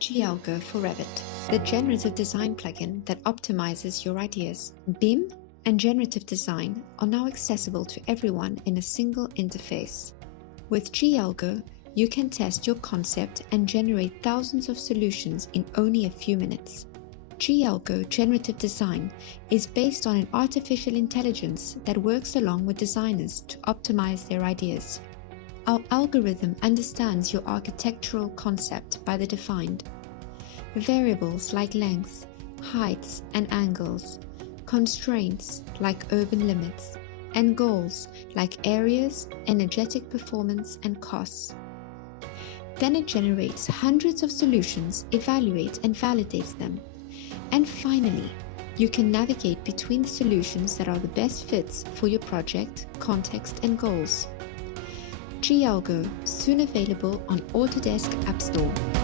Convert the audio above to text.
G.algo for Revit, the generative design plugin that optimizes your ideas. BIM and Generative Design are now accessible to everyone in a single interface. With G.algo, you can test your concept and generate thousands of solutions in only a few minutes. G.algo Generative Design is based on an artificial intelligence that works along with designers to optimize their ideas. Our algorithm understands your architectural concept by the defined variables like length, heights and angles, constraints like urban limits, and goals like areas, energetic performance and costs. Then it generates hundreds of solutions, evaluates and validates them. And finally, you can navigate between the solutions that are the best fits for your project, context and goals. G.algo, soon available on Autodesk App Store.